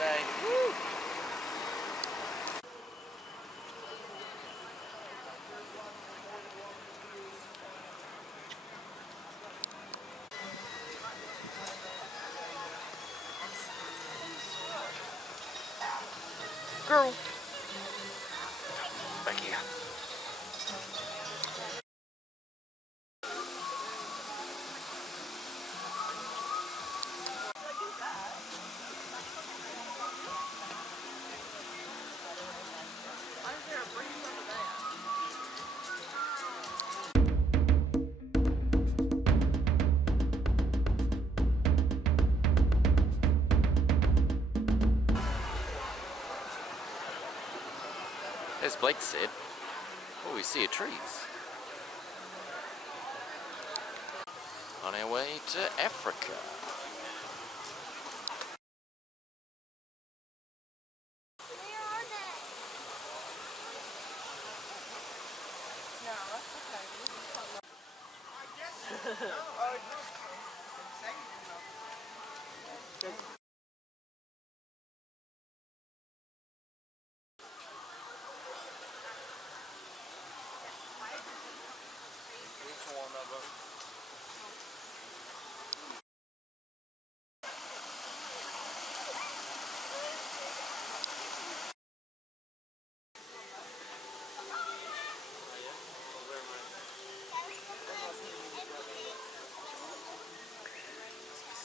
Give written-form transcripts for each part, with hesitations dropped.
day. Woo! Girl. Back here. As Blake said, oh, we see a trees. On our way to Africa.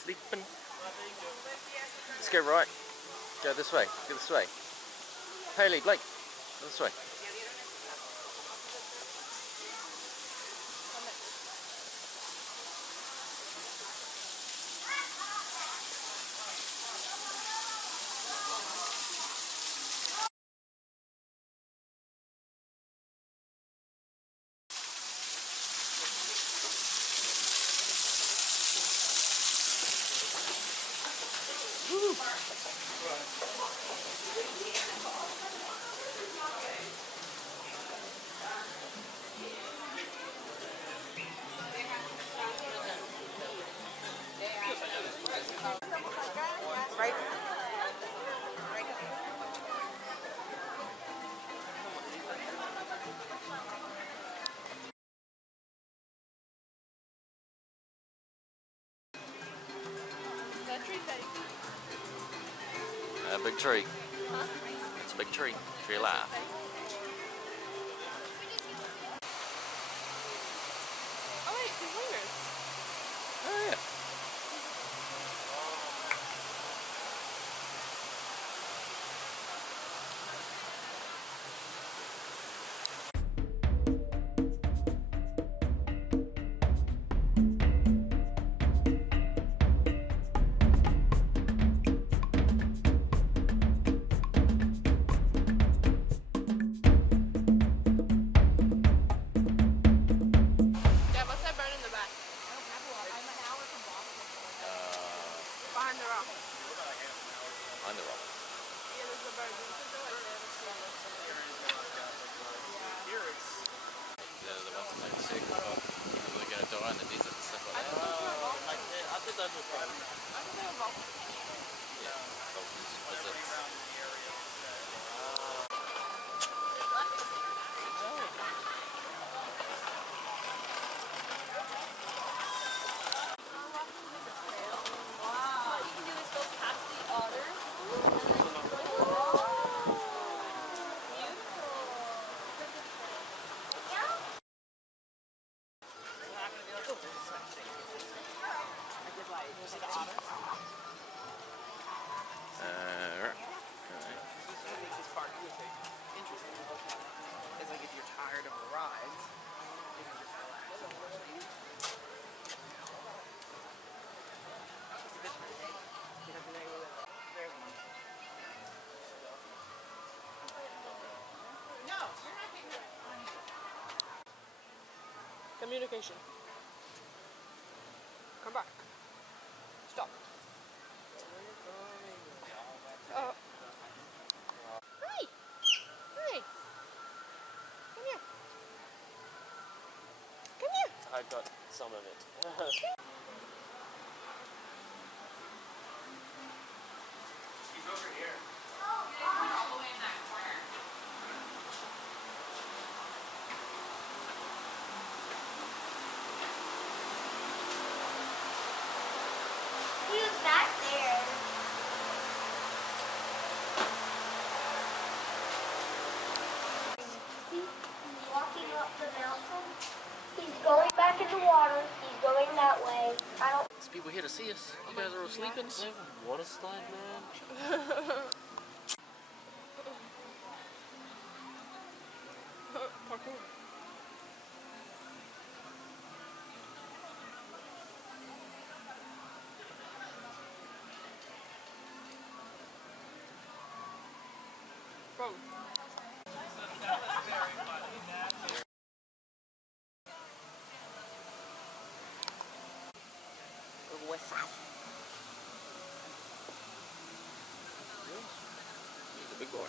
Sleeping. Let's go right. Go this way. Go this way. Haley, Blake, go this way. A big tree. Huh? It's a big tree. Tree alive. Oh wait, two wingers. Oh yeah. Behind the rock. Behind the rock. Yeah, there's a bird. They're the ones that make the circle of people are going to die in the desert and stuff like that. I thought those were fun. I thought they were vultures. Yeah, vultures, lizards. What you can do is go past the otter and then This part interesting. It's like if you're tired of the rides, you can just relax. There's one. No, you're not getting it. communication. Come back. Stop. Hi. Hi. Come here. Come here. I've got some of it. He's over here. back in the water. He's going that way. I don't. There's people here to see us. You guys are all sleeping. Water slide, man. Parkour. Bro. West side. He's a big boy.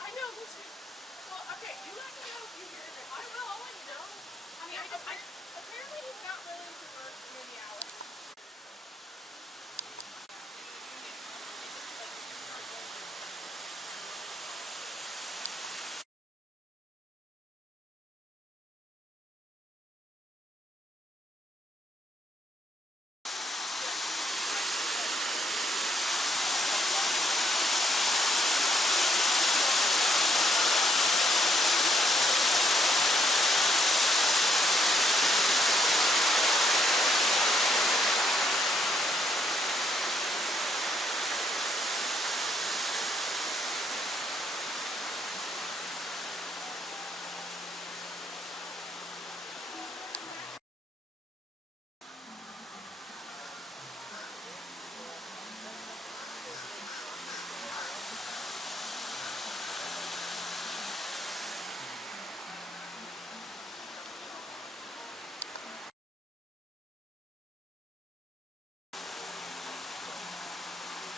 I know, listen. Well, okay, you let me know if you hear it. I will, I'll let you know. I mean, apparently he's not willing to work many hours.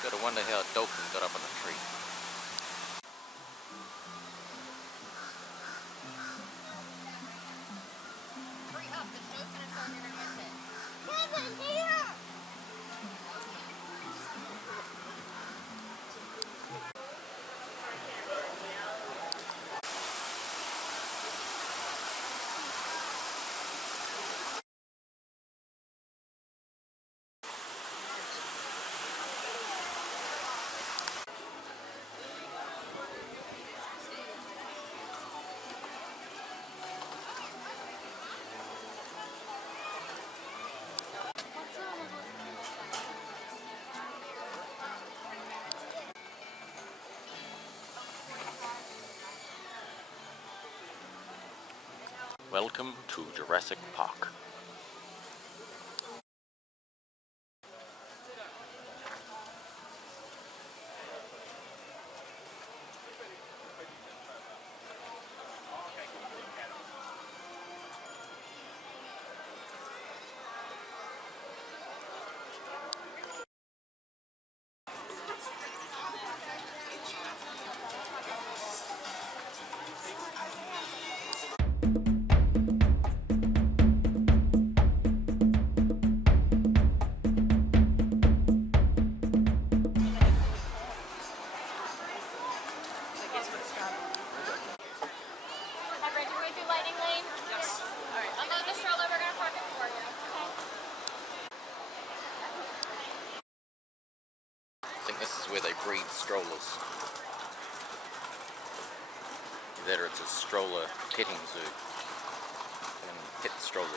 Gotta wonder how a dolphin got up on a tree. Hurry up, the show's gonna start and you're gonna miss it. Kevin, here! Welcome to Jurassic Park. I think this is where they breed strollers. Either it's a stroller petting zoo and pet strollers.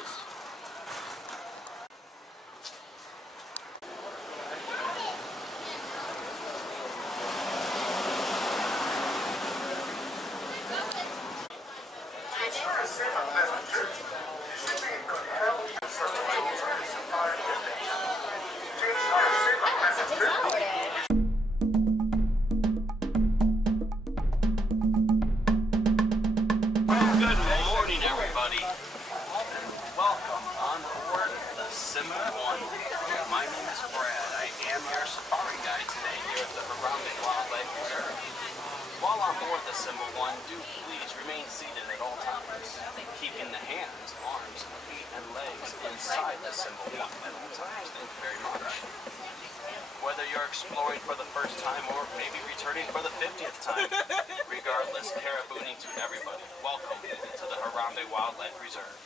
on board the symbol 1, do please remain seated at all times, keeping the hands, arms, feet, and legs inside the symbol 1 at all times. Thank you very much. Whether you're exploring for the first time or maybe returning for the 50th time, regardless, carabooning to everybody. Welcome to the Harambe Wildlife Reserve.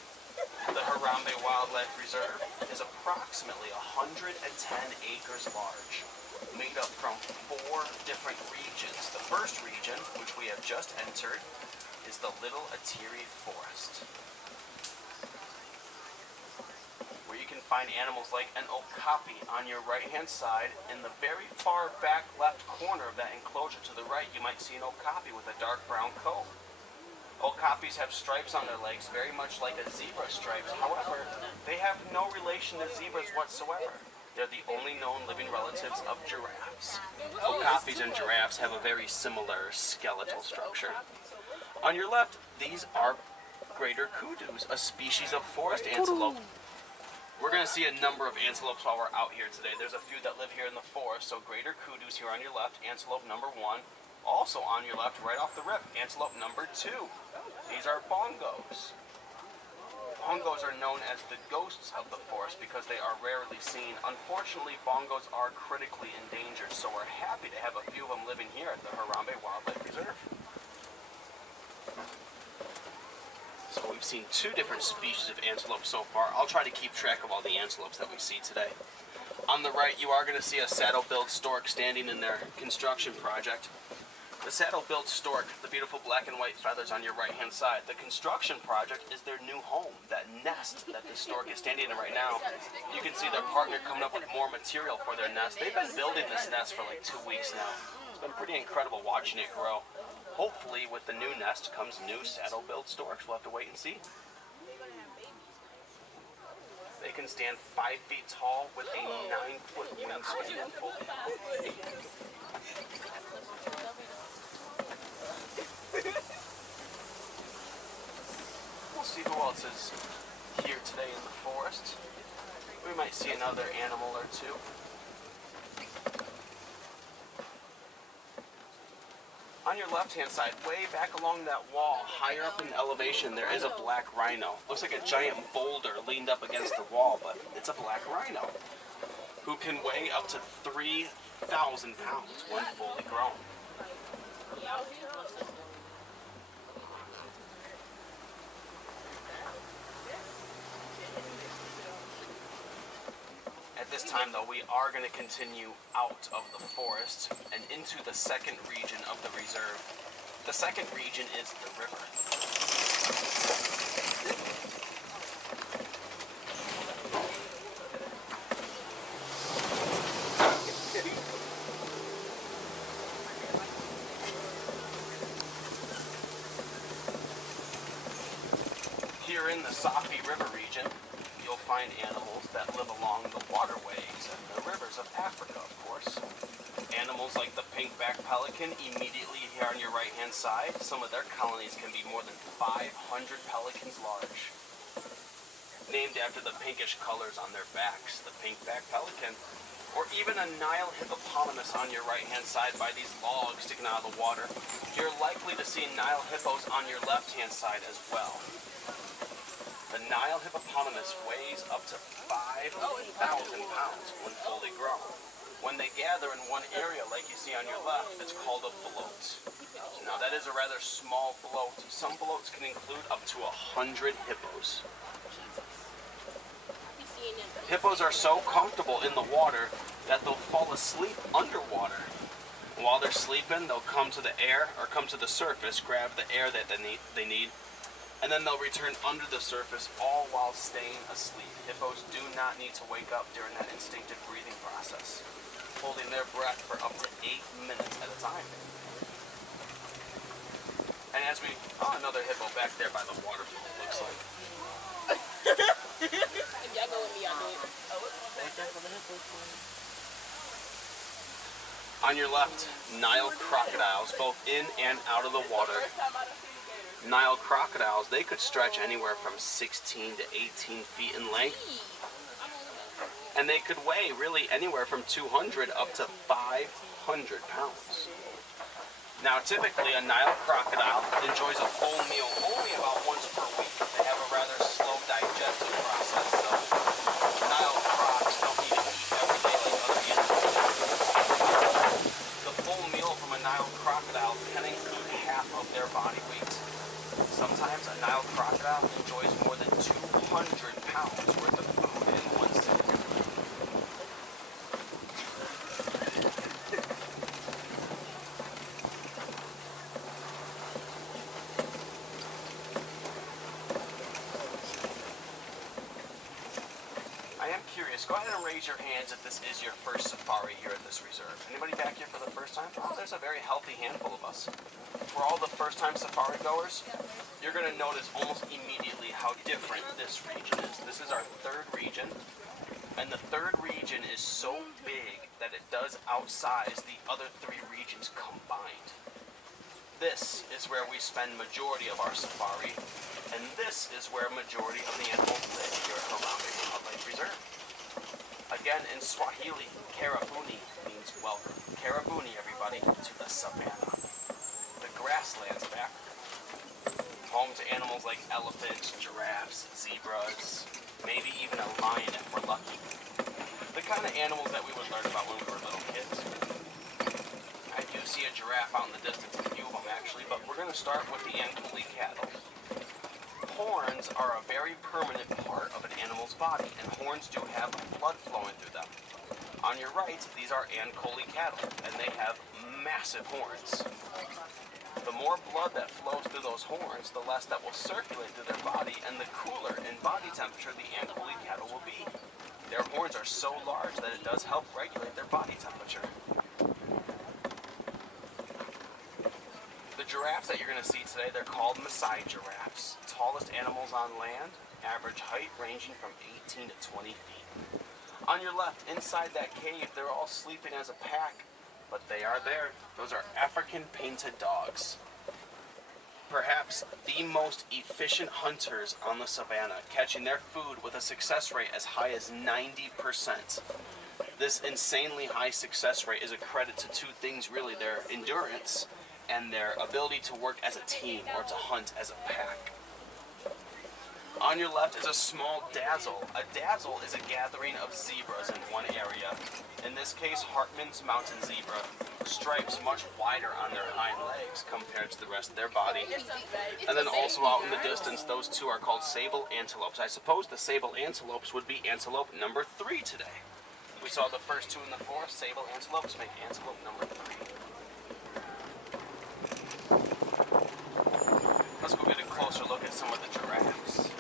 The Harambe Wildlife Reserve is approximately 110 acres large, made up from 4 different regions. The first region, which we have just entered, is the Little Atiri Forest, where you can find animals like an okapi on your right-hand side. In the very far back left corner of that enclosure to the right, you might see an okapi with a dark brown coat. Okapis have stripes on their legs, very much like a zebra stripes. However, they have no relation to zebras whatsoever. They're the only known living relatives of giraffes. Okapis and giraffes have a very similar skeletal structure. On your left, these are greater kudus, a species of forest antelope. We're going to see a number of antelopes while we're out here today. There's a few that live here in the forest, so greater kudus here on your left, antelope number 1. Also on your left, right off the rip, antelope number 2. These are bongos. Bongos are known as the ghosts of the forest because they are rarely seen. Unfortunately, bongos are critically endangered, so we're happy to have a few of them living here at the Harambe Wildlife Reserve. So we've seen 2 different species of antelope so far. I'll try to keep track of all the antelopes that we see today. On the right, you are going to see a saddle-billed stork standing in their construction project. The saddle-billed stork, the beautiful black and white feathers on your right-hand side. The construction project is their new home, that nest that the stork is standing in right now. You can see their partner coming up with more material for their nest. They've been building this nest for like 2 weeks now. It's been pretty incredible watching it grow. Hopefully, with the new nest comes new saddle-billed storks. We'll have to wait and see. They can stand 5 feet tall with a 9-foot wingspan. We'll see who else is here today in the forest. We might see another animal or 2. On your left-hand side, way back along that wall, higher up in elevation, there is a black rhino. Looks like a giant boulder leaned up against the wall, but it's a black rhino who can weigh up to 3,000 pounds when fully grown. At this time, though, we are going to continue out of the forest and into the second region of the reserve. The second region is the river. Here in the Safi River region, you'll find animals that live along the waterways and the rivers of Africa, of course. Animals like the pink-backed pelican immediately here on your right-hand side. Some of their colonies can be more than 500 pelicans large. Named after the pinkish colors on their backs, the pink-backed pelican. Or even a Nile hippopotamus on your right-hand side by these logs sticking out of the water. You're likely to see Nile hippos on your left-hand side as well. The Nile hippopotamus weighs up to 5,000 pounds when fully grown. When they gather in one area, like you see on your left, it's called a float. Now that is a rather small float. Some floats can include up to 100 hippos. Hippos are so comfortable in the water that they'll fall asleep underwater. And while they're sleeping, they'll come to the air or come to the surface, grab the air that they need, and then they'll return under the surface, all while staying asleep. Hippos do not need to wake up during that instinctive breathing process, holding their breath for up to 8 minutes at a time. And as we, another hippo back there by the waterfall, it looks like. On your left, Nile crocodiles, both in and out of the water. Nile crocodiles, they could stretch anywhere from 16 to 18 feet in length. And they could weigh really anywhere from 200 up to 500 pounds. Now, typically, a Nile crocodile enjoys a full meal only about once per week. They have a rather slow digestive process, so Nile crocs don't need to eat every day like other animals. The full meal from a Nile crocodile can include half of their body weight. Sometimes a Nile crocodile enjoys more than 200 pounds worth of food in one sitting. I am curious, go ahead and raise your hands if this is your first safari here at this reserve. Anybody back here for the first time? Oh, there's a very healthy handful of us. For all the first-time safari goers, you're going to notice almost immediately how different this region is. This is our third region, and the third region is so big that it does outsize the other three regions combined. This is where we spend majority of our safari, and this is where majority of the animals live here at Harambe Wildlife Reserve. Again, in Swahili, Karibuni means welcome. Karibuni, everybody, to the savannah. The grasslands back. Home to animals like elephants, giraffes, zebras, maybe even a lion if we're lucky. The kind of animals that we would learn about when we were little kids. I do see a giraffe out in the distance, a few of them actually, but we're going to start with the Ankole cattle. Horns are a very permanent part of an animal's body, and horns do have blood flowing through them. On your right, these are Ankole cattle, and they have massive horns. The more blood that flows through those horns, the less that will circulate through their body, and the cooler in body temperature the Ankole cattle will be. Their horns are so large that it does help regulate their body temperature. The giraffes that you're going to see today, they're called Maasai giraffes. Tallest animals on land, average height ranging from 18 to 20 feet. On your left, inside that cave, they're all sleeping as a pack, but they are there. Those are African painted dogs. Perhaps the most efficient hunters on the savannah, catching their food with a success rate as high as 90%. This insanely high success rate is a credit to two things really, their endurance and their ability to work as a team or to hunt as a pack. On your left is a small dazzle. A dazzle is a gathering of zebras in one area. In this case, Hartman's mountain zebra. Stripes much wider on their hind legs compared to the rest of their body. And then also out in the distance, those two are called sable antelopes. I suppose the sable antelopes would be antelope number 3 today. We saw the first two in the forest. Sable antelopes make antelope number 3. Let's go get a closer look at some of the giraffes.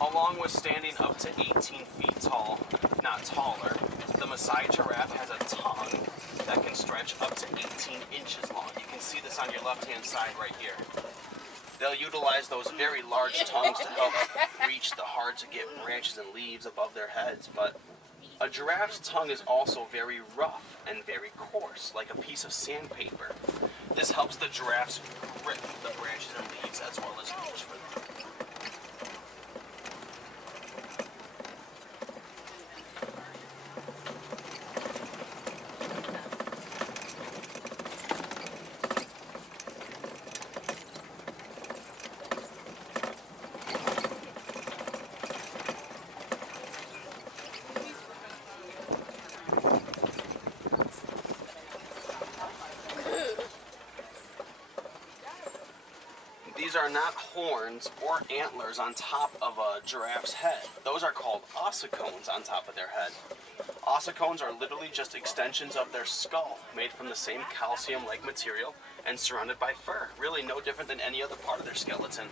Along with standing up to 18 feet tall, if not taller, the Maasai giraffe has a tongue that can stretch up to 18 inches long. You can see this on your left-hand side right here. They'll utilize those very large tongues to help reach the hard-to-get branches and leaves above their heads, but a giraffe's tongue is also very rough and very coarse, like a piece of sandpaper. This helps the giraffes grip the branches and leaves as well as reach for them. These are not horns or antlers on top of a giraffe's head. Those are called ossicones on top of their head. Ossicones are literally just extensions of their skull, made from the same calcium-like material and surrounded by fur. Really no different than any other part of their skeleton.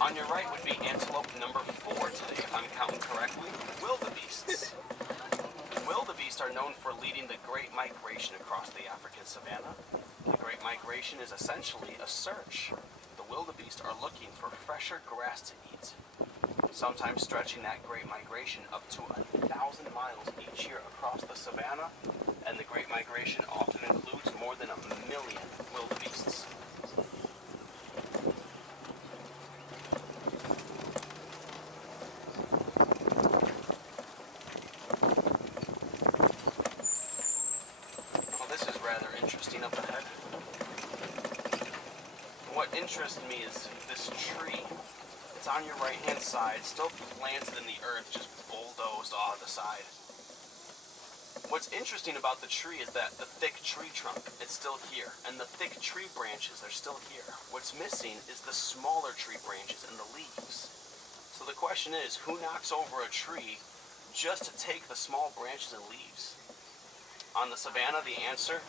On your right would be antelope number 4 today, if I'm counting correctly. Wildebeests. Wildebeest are known for leading the Great Migration across the African savanna. The Great Migration is essentially a search. The wildebeest are looking for fresher grass to eat, sometimes stretching that Great Migration up to 1,000 miles each year across the savanna, and the Great Migration often includes more than 1 million wildebeests. is rather interesting up ahead. What interests me is this tree. It's on your right-hand side, still planted in the earth, just bulldozed off the side. What's interesting about the tree is that the thick tree trunk, it's still here, and the thick tree branches are still here. What's missing is the smaller tree branches and the leaves. So the question is, who knocks over a tree just to take the small branches and leaves? On the savannah, the answer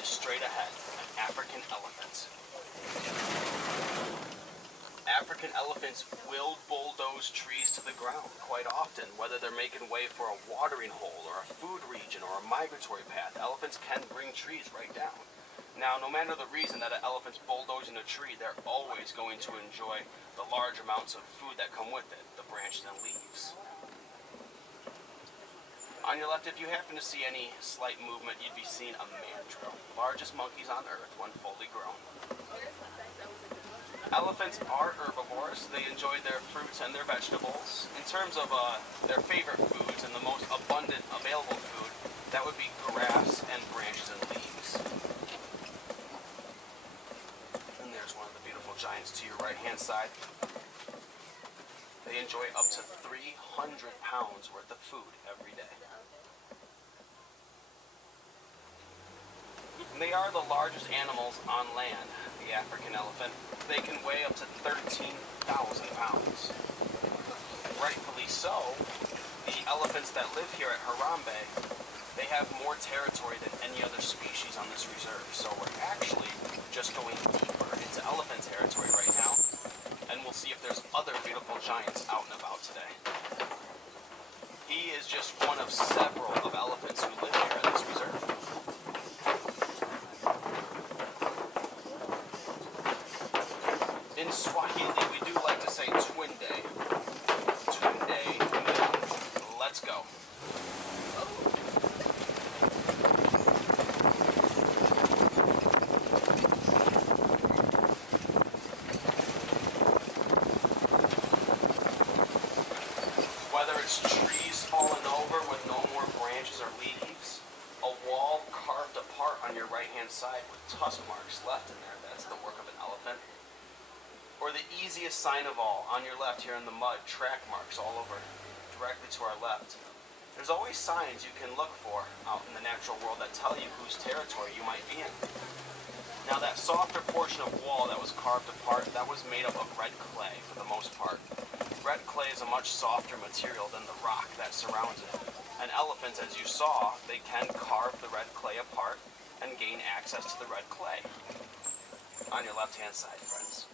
is straight ahead, an African elephant. African elephants will bulldoze trees to the ground quite often, whether they're making way for a watering hole or a food region or a migratory path. Elephants can bring trees right down. Now, no matter the reason that an elephant's bulldozing a tree, they're always going to enjoy the large amounts of food that come with it, the branches and leaves. On your left, if you happen to see any slight movement, you'd be seeing a mandrill, largest monkeys on earth when fully grown. Elephants are herbivores. They enjoy their fruits and their vegetables. In terms of their favorite foods and the most abundant available food, that would be grass and branches and leaves. And there's one of the beautiful giants to your right-hand side. They enjoy up to 300 pounds worth of food every day. And they are the largest animals on land, the African elephant. They can weigh up to 13,000 pounds. Rightfully so, the elephants that live here at Harambe, they have more territory than any other species on this reserve. So we're actually just going deeper into elephant territory right now, and we'll see if there's other beautiful giants out and about today. He is just one of several of elephants who live here at this reserve. In Swahili, we do like to say twinde. Twinde. Let's go. Whether it's trees falling over with no more branches or leaves, a wall carved apart on your right-hand side with tusk marks left in there, that's the work of an elephant. Or the easiest sign of all, on your left here in the mud, track marks all over, directly to our left. There's always signs you can look for out in the natural world that tell you whose territory you might be in. Now that softer portion of wall that was carved apart, that was made up of red clay for the most part. Red clay is a much softer material than the rock that surrounds it. And elephants, as you saw, they can carve the red clay apart and gain access to the red clay. On your left-hand side, friends.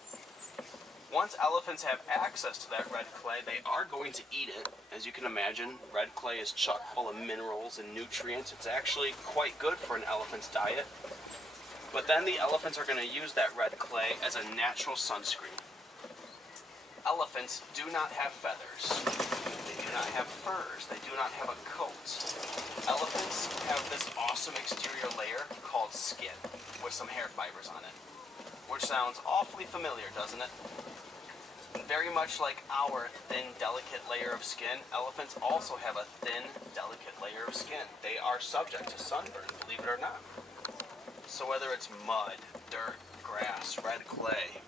Once elephants have access to that red clay, they are going to eat it. As you can imagine, red clay is chock full of minerals and nutrients. It's actually quite good for an elephant's diet. But then the elephants are going to use that red clay as a natural sunscreen. Elephants do not have feathers. They do not have furs. They do not have a coat. Elephants have this awesome exterior layer called skin with some hair fibers on it. Which sounds awfully familiar, doesn't it? Very much like our thin, delicate layer of skin, elephants also have a thin, delicate layer of skin. They are subject to sunburn, believe it or not. So whether it's mud, dirt, grass, red clay,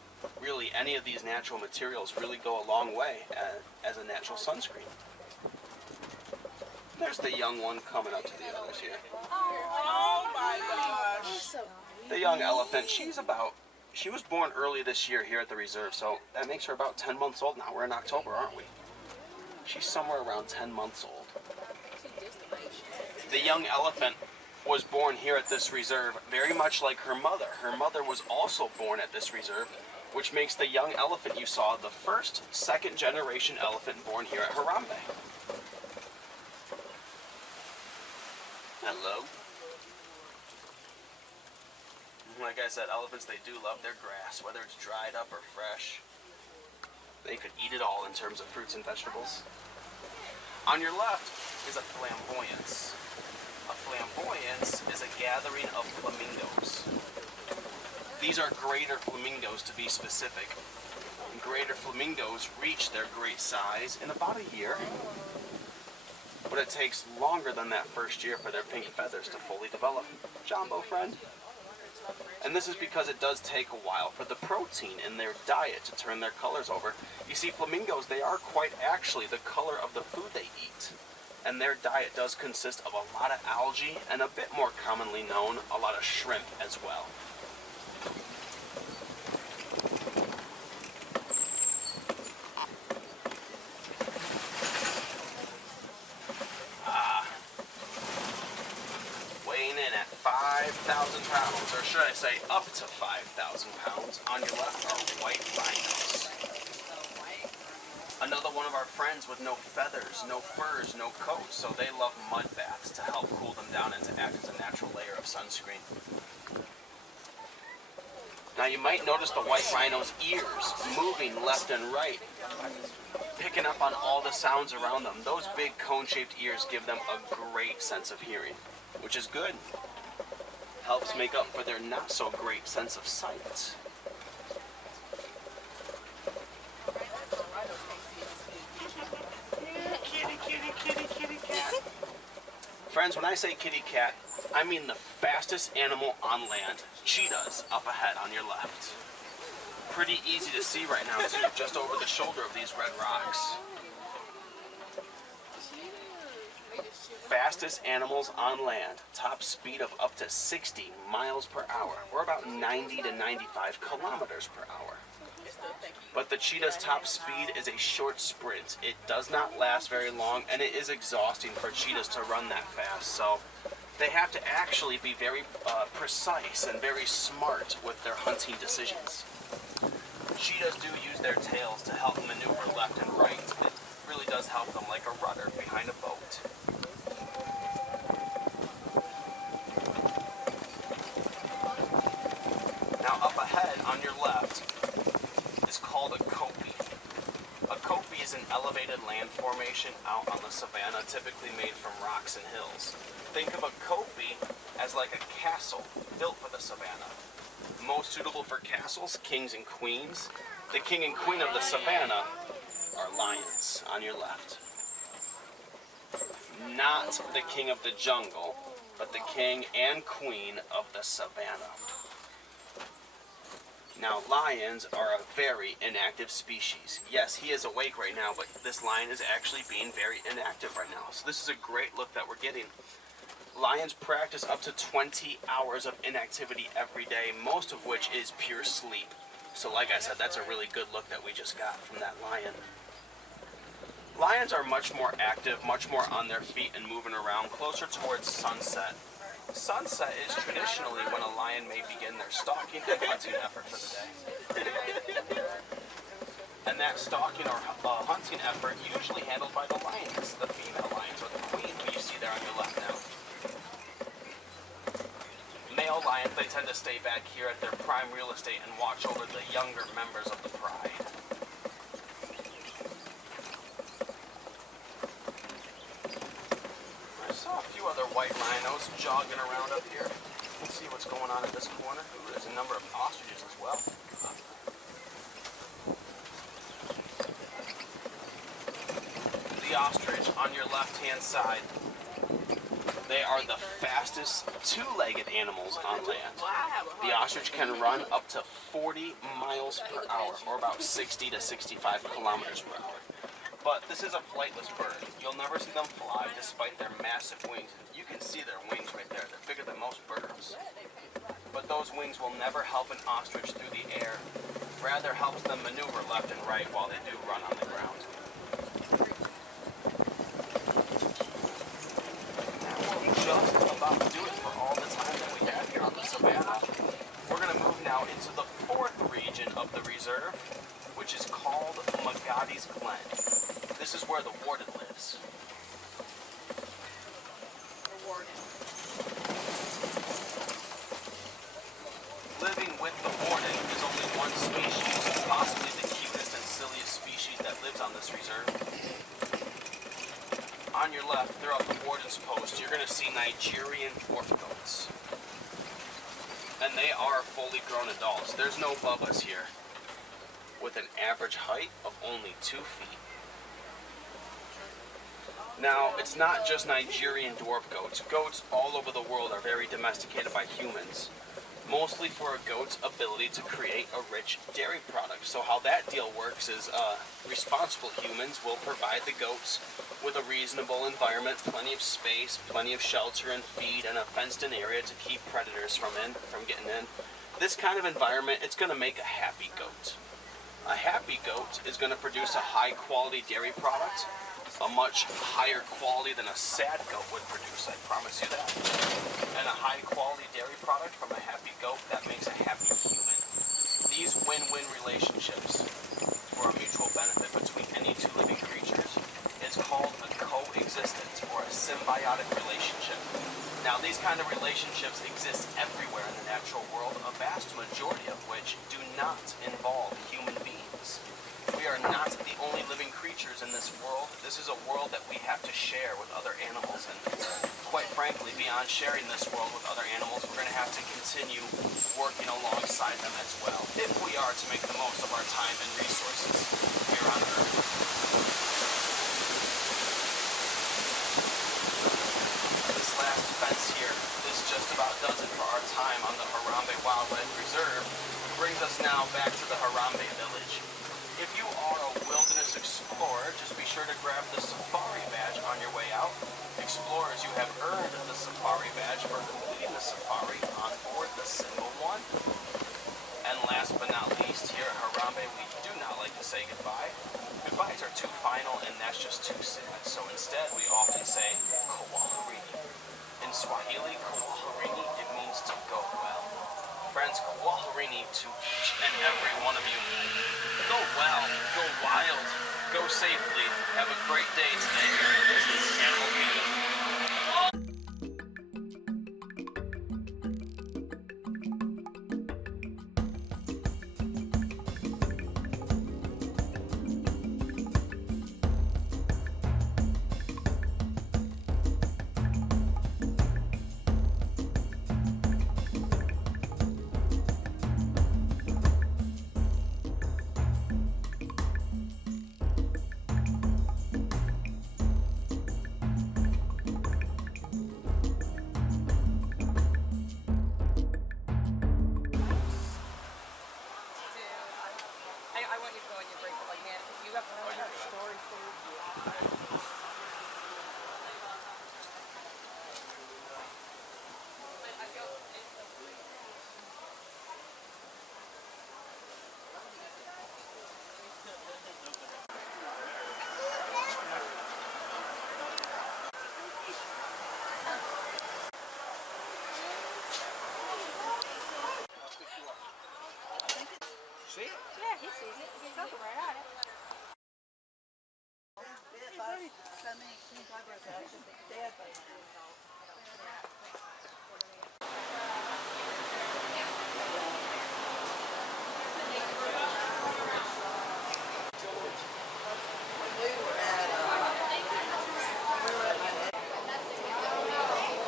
really any of these natural materials really go a long way as a natural sunscreen. There's the young one coming up to the others here. Oh my gosh. The young elephant, she was born early this year here at the reserve, so that makes her about 10 months old now. We're in October, aren't we? She's somewhere around 10 months old. The young elephant was born here at this reserve very much like her mother. Her mother was also born at this reserve, which makes the young elephant you saw the first second-generation elephant born here at Harambe. Hello. Like I said, elephants, they do love their grass, whether it's dried up or fresh. They could eat it all in terms of fruits and vegetables. On your left is a flamboyance. A flamboyance is a gathering of flamingos. These are greater flamingos, to be specific. Greater flamingos reach their great size in about a year. but it takes longer than that first year for their pink feathers to fully develop. Jumbo friend. And this is because it does take a while for the protein in their diet to turn their colors over. You see, flamingos, they are quite actually the color of the food they eat. And their diet does consist of a lot of algae and, a bit more commonly known, a lot of shrimp as well. Weighing in at 5,000 pounds, or should I say up to 5,000 pounds, on your left are white rhinos. Another one of our friends with no feathers, no furs, no coat, so they love mud baths to help cool them down and to act as a natural layer of sunscreen. Now you might notice the white rhino's ears moving left and right, picking up on all the sounds around them. Those big cone-shaped ears give them a great sense of hearing, which is good. Helps make up for their not-so-great sense of sight. Kitty cat. Friends, when I say kitty cat, I mean the fastest animal on land, cheetahs, up ahead on your left. Pretty easy to see right now as you're just over the shoulder of these red rocks. Fastest animals on land, top speed of up to 60 miles per hour, or about 90 to 95 kilometers per hour. But the cheetah's top speed is a short sprint. It does not last very long, and it is exhausting for cheetahs to run that fast. So they have to actually be very precise and very smart with their hunting decisions. Cheetahs do use their tails to help maneuver left and right. It really does help them like a rudder behind a boat. Now up ahead on your left is called a kopje. A kopje is an elevated land formation out on the savanna, typically made from rocks and hills. Think of a kopje as like a castle built for the savanna. Most suitable for castles, kings and queens. The king and queen of the savanna are lions on your left. Not the king of the jungle, but the king and queen of the savanna. Now, lions are a very inactive species. Yes, he is awake right now, but this lion is actually being very inactive right now. So this is a great look that we're getting. Lions practice up to 20 hours of inactivity every day, most of which is pure sleep. So like I said, that's a really good look that we just got from that lion. Lions are much more active, much more on their feet and moving around closer towards sunset. Sunset is traditionally when a lion may begin their stalking and hunting effort for the day. And that stalking or hunting effort usually handled by the lioness, the female lions, or the queen who you see there on your left now. Male lions, they tend to stay back here at their prime real estate and watch over the younger members of the pride. I saw a few other white rhinos jogging around up here. Let's see what's going on in this corner. Ooh, there's a number of ostriches as well. The ostrich on your left-hand side, they are the fastest two-legged animals on land. The ostrich can run up to 40 miles per hour, or about 60 to 65 kilometers per hour. But this is a flightless bird. You'll never see them fly despite their massive wings. You can see their wings right there. They're bigger than most birds. But those wings will never help an ostrich through the air. Rather helps them maneuver left and right while they do run on the ground. That will just about do it for all the time that we have here on the savanna. We're going to move now into the fourth region of the reserve, which is called Magady's Glen. This is where the warden lives. Living with the warden is only one species, possibly the cutest and silliest species that lives on this reserve. On your left, throughout the warden's post, you're going to see Nigerian dwarf goats. And they are fully grown adults. There's no bubbas here. With an average height of only 2 feet. Now, it's not just Nigerian dwarf goats. Goats all over the world are very domesticated by humans, mostly for a goat's ability to create a rich dairy product. So how that deal works is responsible humans will provide the goats with a reasonable environment, plenty of space, plenty of shelter and feed, and a fenced-in area to keep predators from getting in. This kind of environment, it's going to make a happy goat. A happy goat is going to produce a high-quality dairy product, a much higher quality than a sad goat would produce, I promise you that. And a high-quality dairy product from a happy goat, that makes a happy human. These win-win relationships for a mutual benefit between any two living creatures is called a coexistence or a symbiotic relationship. Now, these kind of relationships exist everywhere in the natural world, a vast majority of which do not involve human beings. We are not the only living creatures in this world. This is a world that we have to share with other animals, and quite frankly, beyond sharing this world with other animals, we're going to have to continue working alongside them as well, if we are to make the most of our time and resources here on Earth. This last fence here, this just about does it for our time on the Harambe Wildlife Reserve. Brings us now back to the Harambe Village. If you are a wilderness explorer, just be sure to grab the safari badge on your way out. Explorers, you have earned the safari badge for completing the safari on board the single one. And last but not least, here at Harambe, we do not like to say goodbye. Goodbyes are too final, and that's just too sad. So instead, we often say, Kwaherini. In Swahili, Kwaherini, it means to go well. Friends, Kwaherini to each and every one of you. Go well, go wild, go safely. Have a great day today here at Business Animal Kingdom. I want you to go on your break, but like, man, you have stories for you. See it? Yeah, he sees it. He's looking right at it.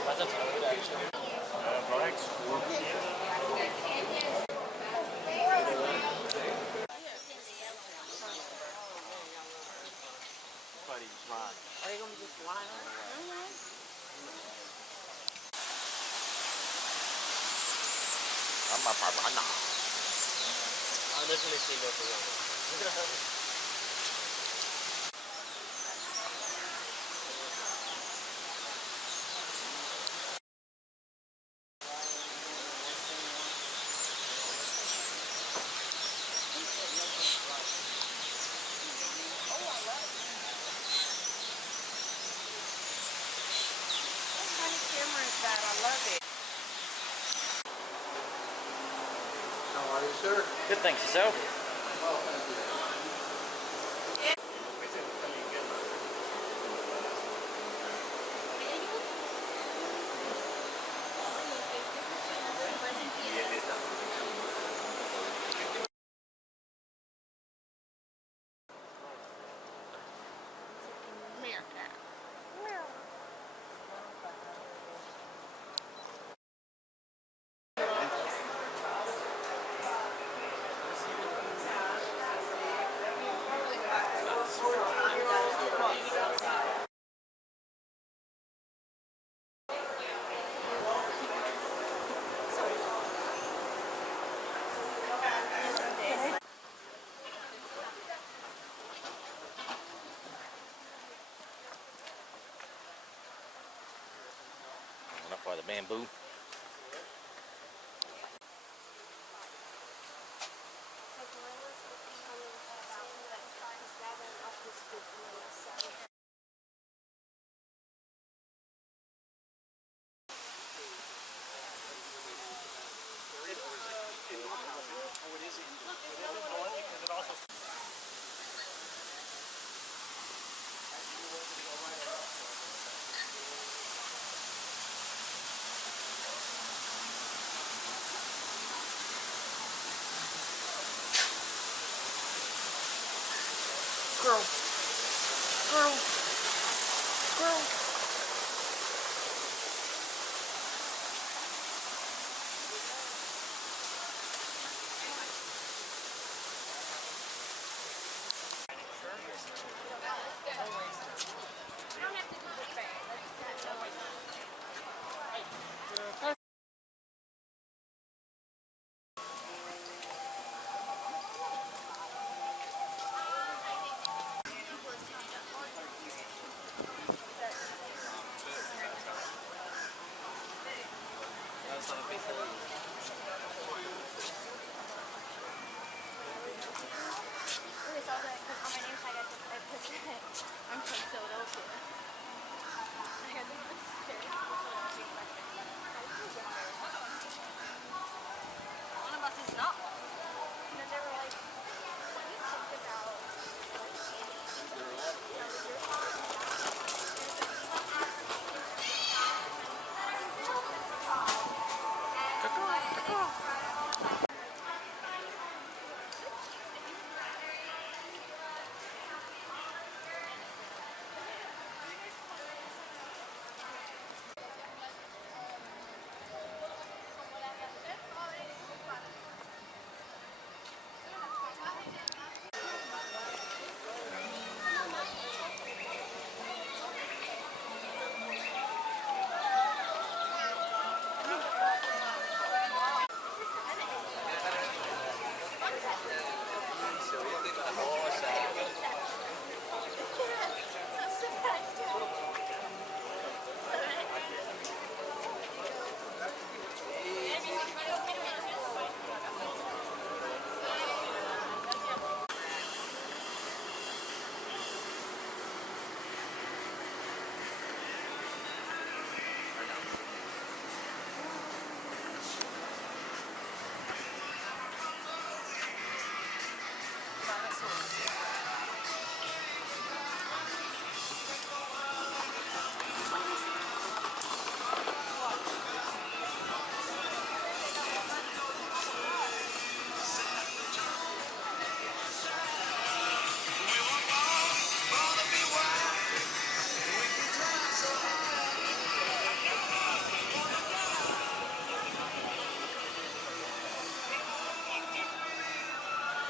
That's a toad, actually. But he's right. Are they going to just line up? I'm a piranha. I've definitely seen no piranha. What kind of camera is that? I love it. How are you, sir? Good, thanks yourself. Well, thank you. Meerkat. by the bamboo. Girl, girl, girl. That's not a big hole. I'm from Philadelphia. I had the most scary one of us is not. And then they were like, what do you think about like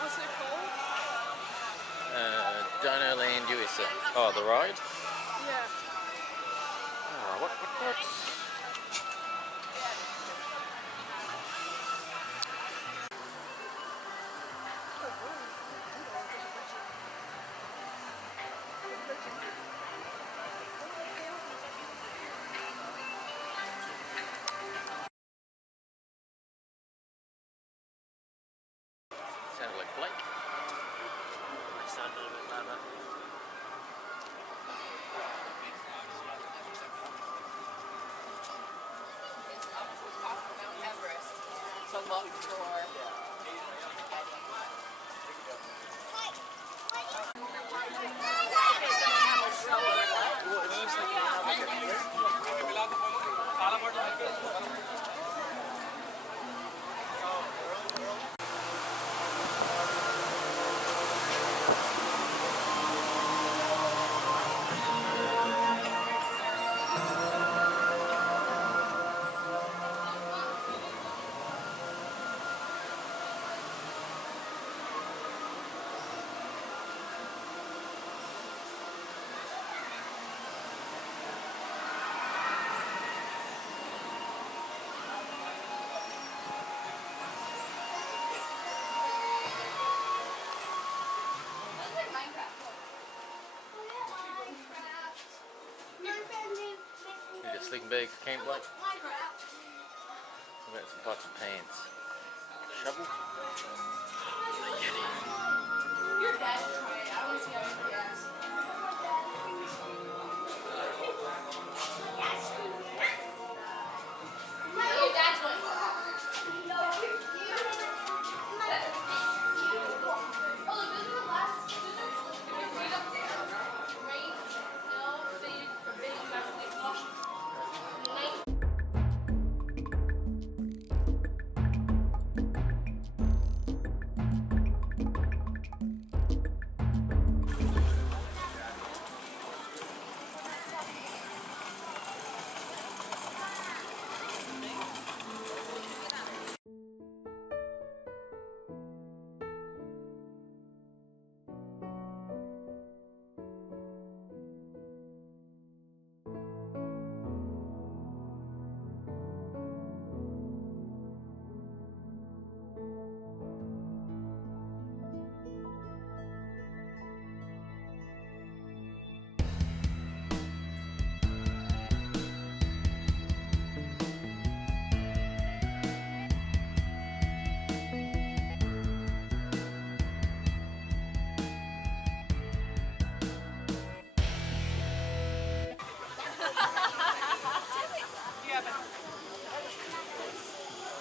What's it called? Dino Land USA. Oh, the ride? Yeah. Oh, what? Sounded like Blake. Sounded a bit louder. Mount Everest. To look for. You get sleeping bags, camp Blake? got some pots and pans. Shovel. Your dad should try it. I want to see how he reacts. Your dad's one. Oh, look, those are the last. Those are right up there. Rain, snow, forbidden investigation.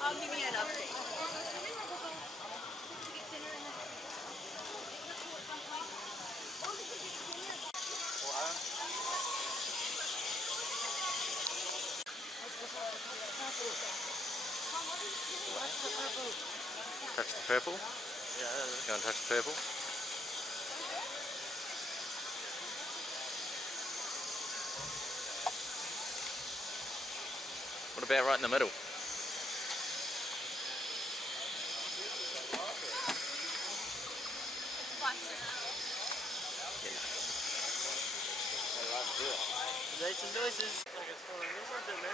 I'll give you an update. Touch the purple. Yeah, You want to touch the purple? What about right in the middle? Make some noises. Like it's falling or something, man.